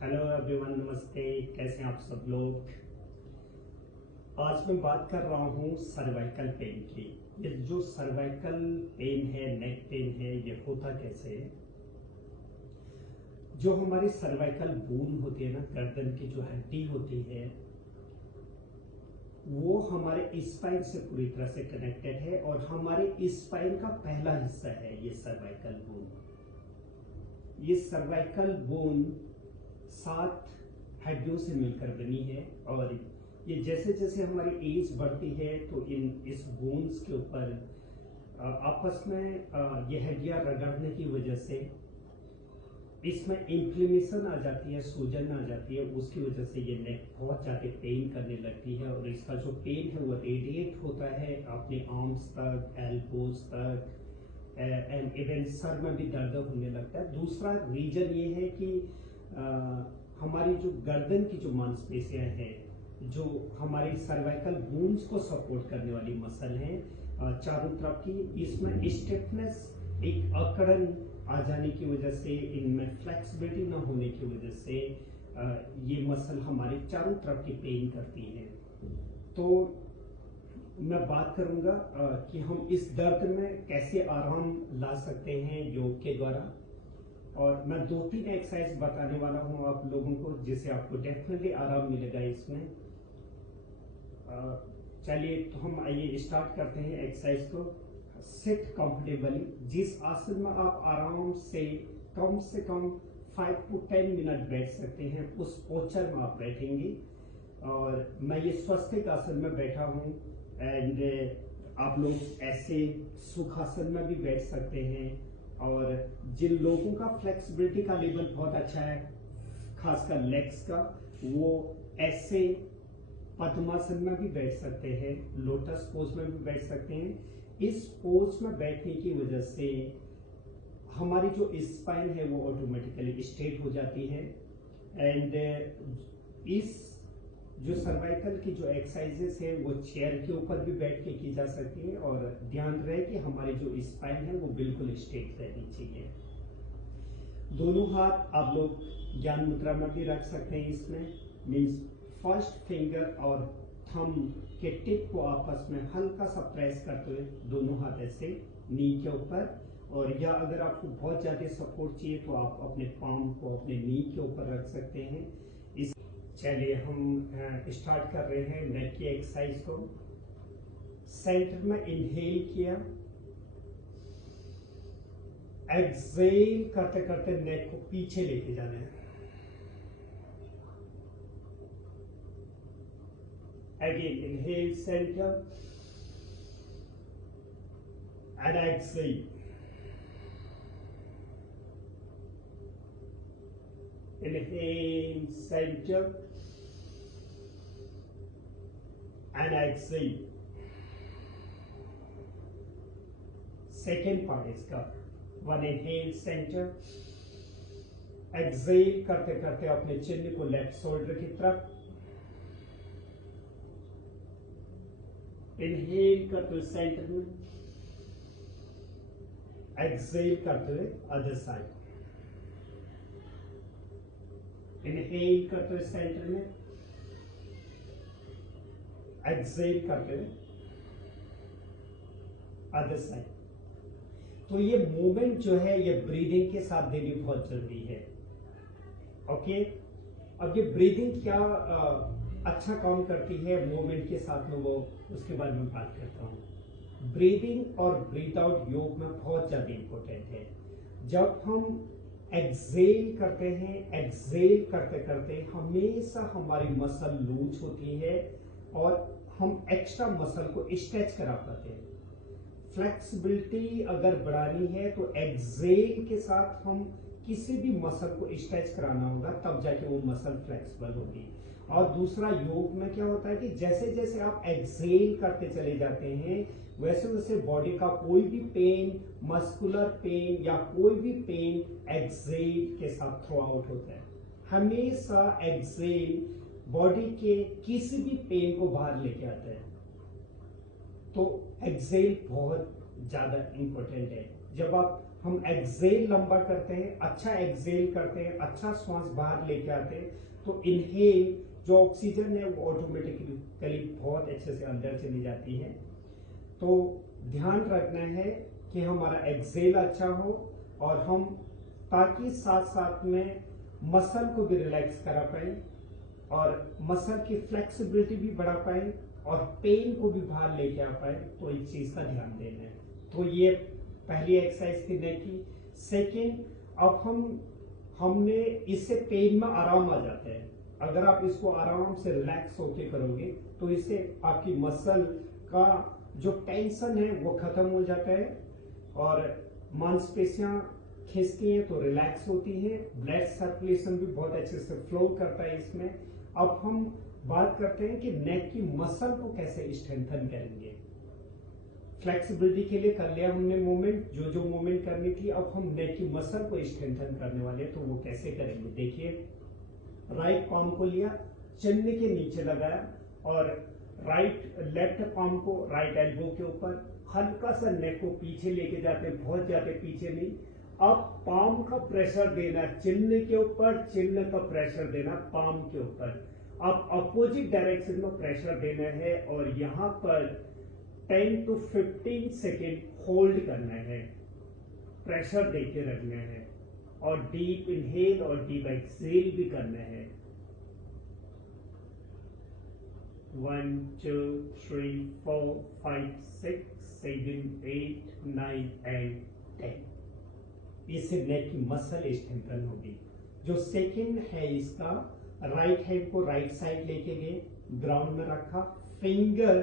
Hello everyone, नमस्ते। कैसे हैं आप सब लोग। आज मैं बात कर रहा हूँ सर्वाइकल पेन की। ये जो सर्वाइकल पेन है, नेक पेन है, ये होता कैसे है। जो हमारी सर्वाइकल बोन होती है ना, गर्दन की जो हड्डी होती है, वो हमारे स्पाइन से पूरी तरह से कनेक्टेड है और हमारे स्पाइन का पहला हिस्सा है ये सर्वाइकल बोन। ये सर्वाइकल बोन 7 हड्डियों से मिलकर बनी है और ये जैसे जैसे हमारी एज बढ़ती है तो इस बोन्स के ऊपर आपस में ये हड्डियां रगड़ने की वजह से इसमें इन्फ्लेमेशन आ जाती है, सूजन आ जाती है। उसकी वजह से ये नेक बहुत ज़्यादा पेन करने लगती है और इसका जो पेन है वो रेडिएट होता है अपने आर्म्स तक, एल्बोज तक एंड इवन सर में भी दर्द होने लगता है। दूसरा रीजन ये है कि हमारी जो गर्दन की जो मांसपेशियां हैं, जो हमारी सर्वाइकल बोन्स को सपोर्ट करने वाली मसल है चारों तरफ की, इसमें स्टिफनेस, एक अकड़न आ जाने की वजह से, इनमें फ्लेक्सिबिलिटी न होने की वजह से ये मसल हमारे चारों तरफ की पेन करती है। तो मैं बात करूंगा कि हम इस दर्द में कैसे आराम ला सकते हैं योग के द्वारा। और मैं 2-3 एक्सरसाइज बताने वाला हूं आप लोगों को जिससे आपको डेफिनेटली आराम मिलेगा इसमें। चलिए तो हम आइए स्टार्ट करते हैं एक्सरसाइज को। Seat comfortably. जिस आसन में आप आराम से कम 5 to 10 मिनट बैठ सकते हैं, उस पोस्चर में आप बैठेंगे। और मैं ये स्वस्तिक आसन में बैठा हूँ एंड आप लोग ऐसे सुखासन में भी बैठ सकते हैं। और जिन लोगों का फ्लेक्सिबिलिटी का लेवल बहुत अच्छा है, खासकर लेग्स का, वो ऐसे पद्मासन में भी बैठ सकते हैं, लोटस पोज में भी बैठ सकते हैं। इस पोज में बैठने की वजह से हमारी जो स्पाइन है वो ऑटोमेटिकली स्ट्रेट हो जाती है एंड इस जो सर्वाइकल की जो एक्सरसाइजेस है वो चेयर के ऊपर भी बैठ के की जा सकती है। और ध्यान रहे कि हमारी जो स्पाइन है वो बिल्कुल स्ट्रेट रहनी चाहिए। दोनों हाथ आप लोग ज्ञान मुद्रा में भी रख सकते हैं। इसमें मीन्स फर्स्ट फिंगर और थंब के टिप को आपस में हल्का सा प्रेस करते हुए दोनों हाथ ऐसे नी के ऊपर, और या अगर आपको बहुत ज्यादा सपोर्ट चाहिए तो आप अपने पाम को अपने नी के ऊपर रख सकते हैं। इस चलिए हम स्टार्ट कर रहे हैं नेक की एक्सरसाइज को। सेंटर में इनहेल किया, एक्सहेल करते करते नेक को पीछे लेके जाना है। Again, inhale center and exhale. Inhale center and exhale. Second part इसका, one inhale center, exhale करते करते अपने चिन्ह को लेफ्ट शोल्डर की तरफ, इनहेल करते हुए सेंटर में, एक्सहेल करते हुए अदर साइड। इनहेल करते हुए सेंटर में, एक्सहेल करते हुए अदर साइड। तो ये मूवमेंट जो है ये ब्रीदिंग के साथ देनी बहुत जरूरी है। ओके, अब ये ब्रीदिंग क्या अच्छा काम करती है मूवमेंट के साथ में, वो उसके बारे में बात करता हूँ। ब्रीदिंग और ब्रीथ आउट योग में बहुत ज्यादा इंपॉर्टेंट है। जब हम एक्सहेल करते हैं, एक्सहेल करते करते हमेशा हमारी मसल लूज होती है और हम एक्स्ट्रा मसल को स्ट्रेच करा पाते हैं। फ्लेक्सिबिलिटी अगर बढ़ानी है तो एक्सहेल के साथ हम किसी भी मसल को स्ट्रेच कराना होगा, तब जाके वो मसल फ्लेक्सिबल होगी। और दूसरा, योग में क्या होता है कि जैसे जैसे आप एक्सहेल करते चले जाते हैं वैसे वैसे बॉडी का कोई भी पेन, मस्कुलर पेन या कोई भी पेन एक्सहेल के साथ थ्रो आउट होता है। हमेशा एक्सहेल बॉडी के किसी भी पेन को बाहर लेके आता है। तो एक्सहेल बहुत ज्यादा इंपॉर्टेंट है। जब आप हम एक्सेल लंबा करते हैं, अच्छा एक्सेल करते हैं, अच्छा श्वास बाहर लेके आते हैं, तो इनहेल जो ऑक्सीजन है वो ऑटोमेटिकली बहुत अच्छे से अंदर चली जाती है। तो ध्यान रखना है कि हमारा एक्सेल अच्छा हो और हम ताकि साथ साथ में मसल को भी रिलैक्स करा पाए और मसल की फ्लेक्सिबिलिटी भी बढ़ा पाए और पेन को भी बाहर लेके आ पाए, तो इस चीज का ध्यान देना है। तो ये पहली एक्सरसाइज थी नेक की। सेकेंड, अब हमने इससे पेन में आराम आ जाता है। अगर आप इसको आराम से रिलैक्स होके करोगे तो इससे आपकी मसल का जो टेंशन है वो खत्म हो जाता है और मांसपेशियां खिंचती हैं तो रिलैक्स होती हैं, ब्लड सर्कुलेशन भी बहुत अच्छे से फ्लो करता है इसमें। अब हम बात करते हैं कि नेक की मसल को कैसे स्ट्रेंथन करेंगे। फ्लेक्सिबिलिटी के लिए कर लिया हमने मूवमेंट, जो मूवमेंट करनी थी। अब हम नेक की मसल को स्ट्रेंथन करने वाले, तो वो कैसे करेंगे देखिए। राइट पाम को लिया, चिन्ह के नीचे लगाया और लेफ्ट पाम को राइट एल्बो के ऊपर, हल्का सा नेक को पीछे लेके जाते, बहुत जाते पीछे नहीं। अब पाम का प्रेशर देना चिन्ह के ऊपर, चिन्ह का प्रेशर देना पाम के ऊपर। अब अपोजिट डायरेक्शन में प्रेशर देना है और यहां पर 10 to 15 सेकेंड होल्ड करना है, प्रेशर देके रखना है और डीप इनहेल और डीप एक्सहेल भी करना है। 1 2 3 4 5 6 7 8 9 and 10। इससे नेक की मसल स्ट्रेंथन होगी। जो सेकंड है इसका, राइट हैंड को राइट साइड लेके गए, ग्राउंड में रखा, फिंगर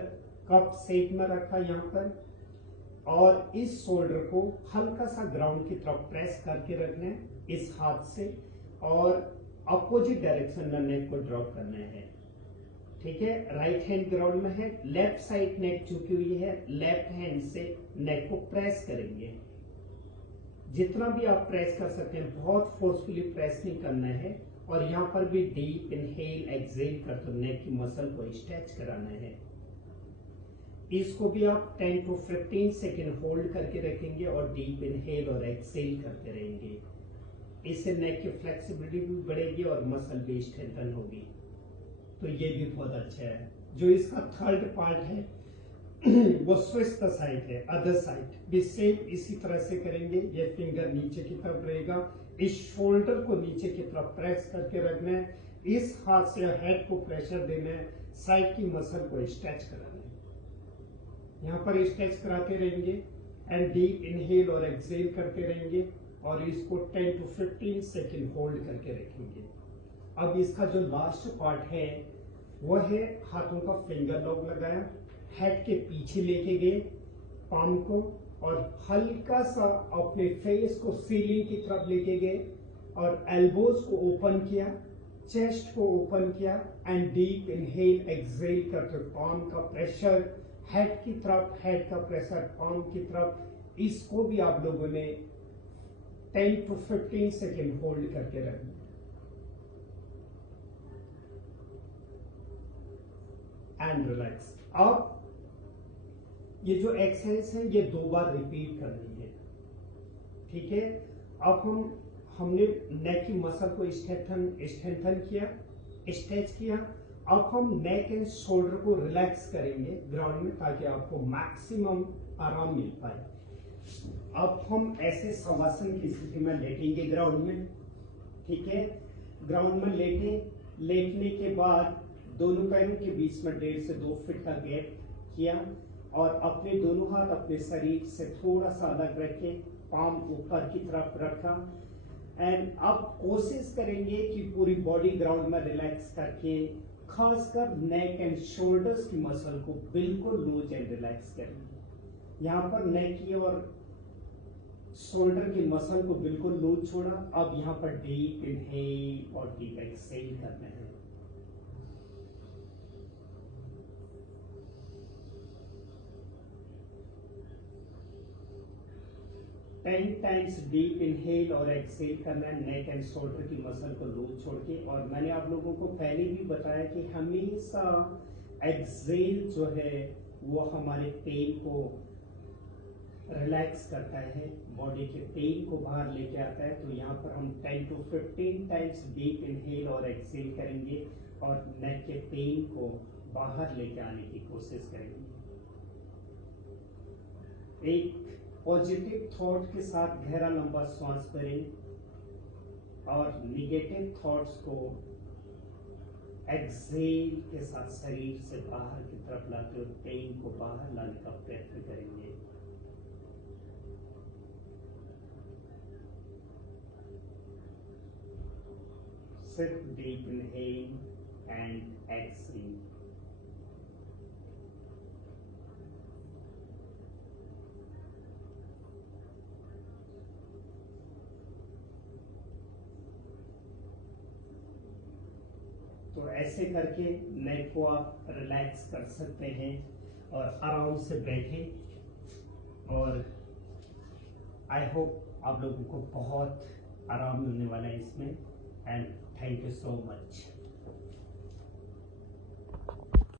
कप शेप में रखा यहाँ पर और इस शोल्डर को हल्का सा ग्राउंड की तरफ प्रेस करके रखना है इस हाथ से और अपोजिट डायरेक्शन में नेक को ड्रॉप करना है। ठीक है, राइट हैंड ग्राउंड में है, लेफ्ट साइड नेक झुकी हुई है, लेफ्ट हैंड से नेक को प्रेस करेंगे। जितना भी आप प्रेस कर सकते हैं, बहुत फोर्सफुली प्रेस नहीं करना है और यहाँ पर भी डीप इनहेल एक्सहेल करते नेक की मसल को स्ट्रेच कराना है। इसको भी आप 10 to 15 सेकेंड होल्ड करके रखेंगे और डीप इनहेल और एक्सहेल करते रहेंगे। इससे नेक की फ्लेक्सिबिलिटी भी बढ़ेगी और मसल भी स्ट्रेंथन होगी। तो ये भी बहुत अच्छा है। जो इसका थर्ड पार्ट है वो स्विच द साइड है, अदर साइड भी सेम इसी तरह से करेंगे। ये फिंगर नीचे की तरफ रहेगा, इस शोल्डर को नीचे की तरफ प्रेस करके रखना है, इस हाथ से हेड को प्रेशर देना है, साइड की मसल को स्ट्रेच कराना है। यहाँ पर स्ट्रेच कराते रहेंगे एंड डीप इनहेल और एक्सहेल करते रहेंगे और इसको 10 to 15 सेकेंड होल्ड करके रखेंगे। अब इसका जो लास्ट पार्ट है वो है हाथों का फिंगर लॉक लगाया, हेड के पीछे लेके गए पाम को और हल्का सा अपने फेस को सीलिंग की तरफ लेके गए और एल्बोज को ओपन किया, चेस्ट को ओपन किया एंड डीप इनहेल एक्सहेल करते पाम का प्रेशर हेड की तरफ, हेड का प्रेशर पाम की तरफ। इसको भी आप लोगों ने 10 to 15 सेकेंड होल्ड करके रखना। And relax. अब ये जो एक्सरसाइज है ये 2 बार रिपीट करनी है। ठीक है, अब हमने नेक की मसल को स्ट्रेंथन किया, स्ट्रेच किया। अब हम नेक एंड शोल्डर को रिलैक्स करेंगे ग्राउंड में ताकि आपको मैक्सिमम आराम मिल पाए। अब हम ऐसे शवासन की स्थिति में लेटेंगे ग्राउंड में। ठीक है, ग्राउंड में लेटने के बाद दोनों पैरों के बीच में 1.5 से 2 फीट का गैप किया और अपने दोनों हाथ अपने शरीर से थोड़ा सा अलग रखे, पाम ऊपर की तरफ रखा एंड अब कोशिश करेंगे कि पूरी बॉडी ग्राउंड में रिलैक्स करके खासकर नेक एंड शोल्डर्स की मसल को बिल्कुल लूज एंड रिलैक्स करेंगे। यहाँ पर नेक की और शोल्डर की मसल को बिल्कुल लूज छोड़ा। अब यहाँ पर डीप इनहेल और डीप एक्सहेल करना है। टेन टाइम्स डीप इनहेल और एक्सहेल करना है नेक एंड शोल्डर की मसल को लूज छोड़ के। और मैंने आप लोगों को पहले भी बताया कि हमेशा एक्सहेल जो है वो हमारे पेन को रिलैक्स करता है, बॉडी के पेन को बाहर लेके आता है। तो यहाँ पर हम 10 to 15 टाइम्स डीप इनहेल और एक्सहेल करेंगे और नेक के पेन को बाहर लेके आने की कोशिश करेंगे। एक पॉजिटिव थॉट के साथ गहरा लंबा सांस भरें और निगेटिव थॉट्स को एक्सहेल के साथ शरीर से बाहर की तरफ लाते हुए पेन को बाहर लाने का प्रयत्न करेंगे। सिर्फ डीप इनहेल एंड एक्सहेल। तो ऐसे करके नेक को आप रिलैक्स कर सकते हैं और आराम से बैठें। और आई होप आप लोगों को बहुत आराम मिलने वाला है इसमें। And thank you so much.